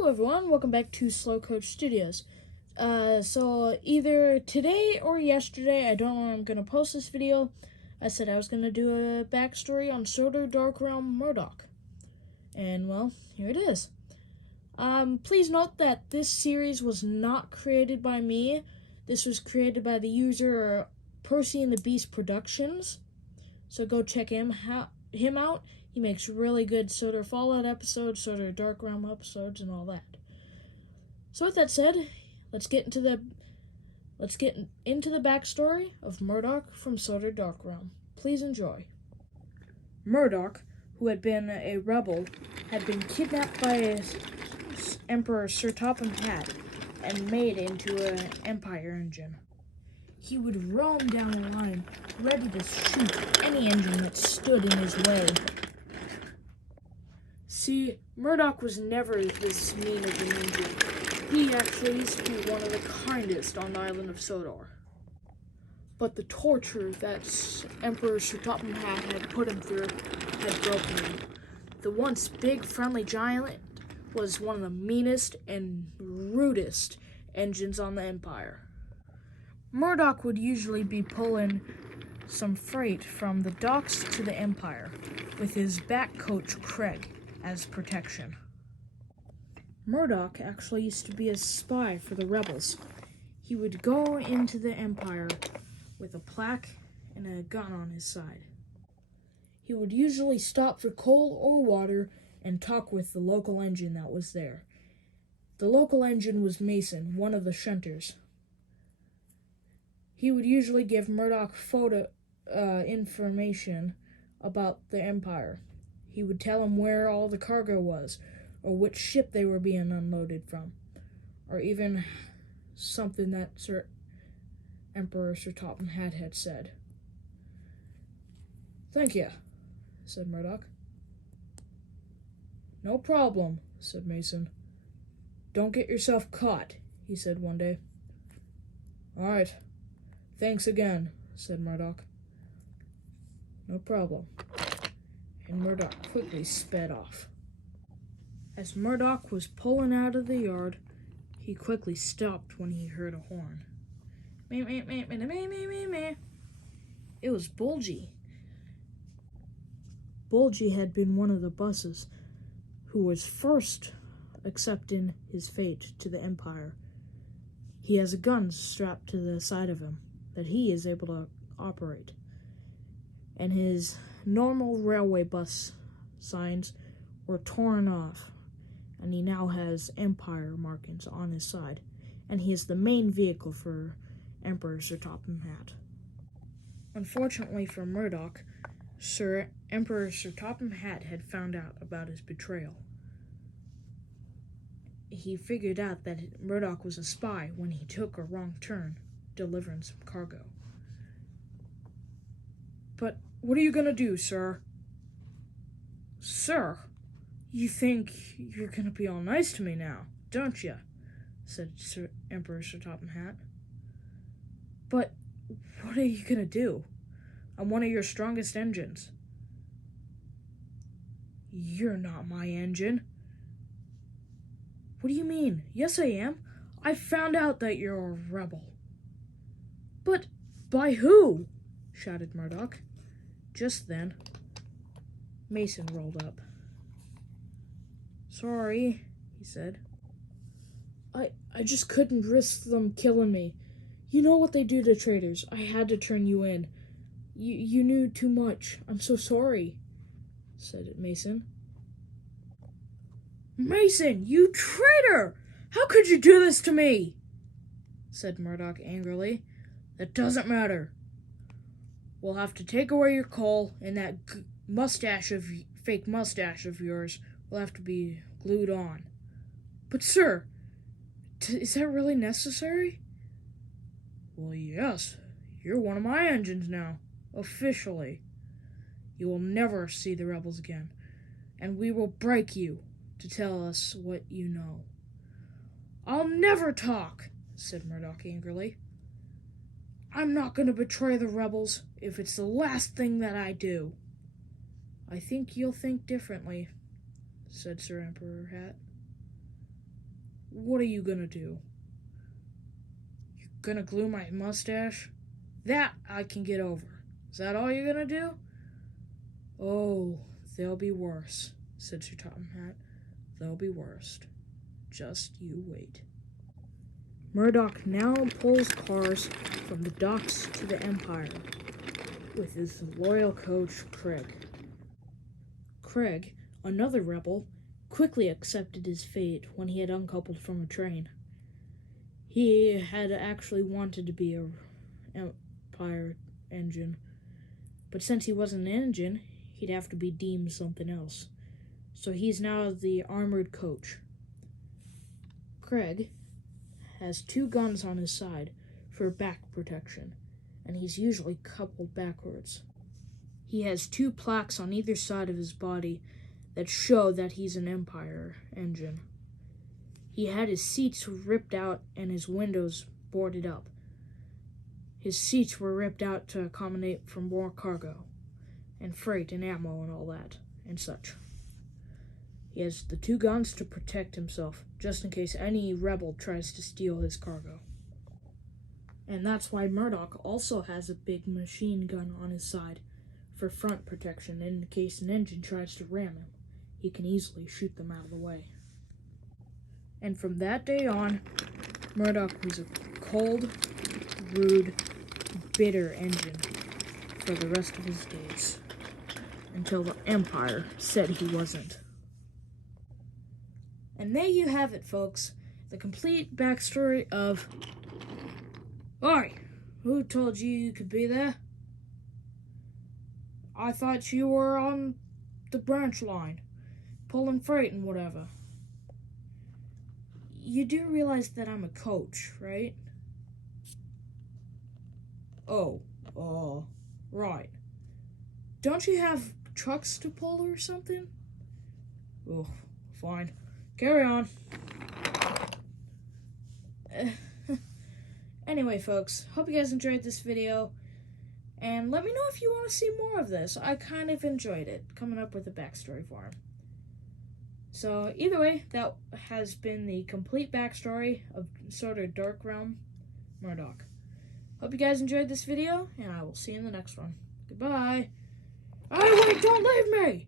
Hello everyone, welcome back to Slow Coach Studios. So either today or yesterday, I don't know when I'm going to post this video, I said I was going to do a backstory on Sodor Dark Realm Murdoch. And well, here it is. Please note that this series was not created by me. This was created by the user Percy and the Beast Productions. So go check him out. He makes really good Sodor Fallout episodes, Sodor Dark Realm episodes, and all that. So with that said, let's get into the backstory of Murdoch from Sodor Dark Realm. Please enjoy. Murdoch, who had been a rebel, had been kidnapped by Emperor Sir Topham Hatt and made into an Empire engine. He would roam down the line, ready to shoot any engine that stood in his way. See, Murdoch was never this mean of an engine. He actually used to be one of the kindest on the island of Sodor. But the torture that Emperor Sir Topham Hatt had put him through had broken him. The once big friendly giant was one of the meanest and rudest engines on the Empire. Murdoch would usually be pulling some freight from the docks to the Empire, with his back coach Craig as protection. Murdoch actually used to be a spy for the rebels. He would go into the Empire with a plaque and a gun on his side. He would usually stop for coal or water and talk with the local engine that was there. The local engine was Mason, one of the shunters. He would usually give Murdoch information about the Empire. He would tell him where all the cargo was, or which ship they were being unloaded from, or even something that Emperor Sir Topham Hatt had said. "Thank you," said Murdoch. "No problem," said Mason. "Don't get yourself caught," he said one day. "All right. Thanks again," said Murdoch. "No problem." And Murdoch quickly sped off. As Murdoch was pulling out of the yard, he quickly stopped when he heard a horn. Meh, meh, meh, meh, meh, meh, meh, meh. It was Bulgy. Bulgy had been one of the buses who was first accepting his fate to the Empire. He has a gun strapped to the side of him that he is able to operate. And his normal railway bus signs were torn off, and he now has Empire markings on his side, and he is the main vehicle for Emperor Sir Topham Hatt. Unfortunately for Murdoch, Emperor Sir Topham Hatt had found out about his betrayal. He figured out that Murdoch was a spy when he took a wrong turn delivering some cargo. "But what are you going to do, sir?" "Sir, you think you're going to be all nice to me now, don't you?" said Emperor Sir Topham Hatt. "But what are you going to do? I'm one of your strongest engines." "You're not my engine." "What do you mean? Yes, I am. I found out that you're a rebel." "But by who?" shouted Murdoch. Just then, Mason rolled up. "Sorry," he said. I just couldn't risk them killing me. You know what they do to traitors. I had to turn you in. You knew too much. I'm so sorry," said Mason. "Mason, you traitor! How could you do this to me?" said Murdoch angrily. "That doesn't matter. We'll have to take away your coal, and that fake mustache of yours will have to be glued on." "But sir, is that really necessary?" "Well, yes. You're one of my engines now, officially. You will never see the rebels again, and we will break you to tell us what you know." "I'll never talk," said Murdoch angrily. "I'm not going to betray the rebels if it's the last thing that I do." "I think you'll think differently," said Sir Emperor Hatt. What are you gonna do? You're gonna glue my mustache? That I can get over. Is that all you're gonna do? Oh, they'll be worse, said Sir Topham Hatt. They'll be worse. Just you wait. Murdoch now pulls cars from the docks to the Empire with his loyal coach, Craig. Craig, another rebel, quickly accepted his fate when he had uncoupled from a train. He had actually wanted to be an Empire engine, but since he wasn't an engine, he'd have to be deemed something else. So he's now the armored coach. Craig has 2 guns on his side for back protection, and he's usually coupled backwards. He has 2 plaques on either side of his body that show that he's an Empire engine. He had his seats ripped out and his windows boarded up. His seats were ripped out to accommodate for more cargo and freight and ammo and all that and such. He has the 2 guns to protect himself, just in case any rebel tries to steal his cargo. And that's why Murdoch also has a big machine gun on his side for front protection in case an engine tries to ram him. He can easily shoot them out of the way. And from that day on, Murdoch was a cold, rude, bitter engine for the rest of his days, until the Empire said he wasn't. And there you have it, folks. The complete backstory of... Oi! Who told you could be there? I thought you were on the branch line, pulling freight and whatever. You do realize that I'm a coach, right? Oh, right. Don't you have trucks to pull or something? Oh, fine. Carry on. Anyway, folks, hope you guys enjoyed this video. And let me know if you want to see more of this. I kind of enjoyed it, coming up with a backstory for him. So, either way, that has been the complete backstory of Sodor Dark Realm, Murdoch. Hope you guys enjoyed this video, and I will see you in the next one. Goodbye. Oh, wait, don't leave me!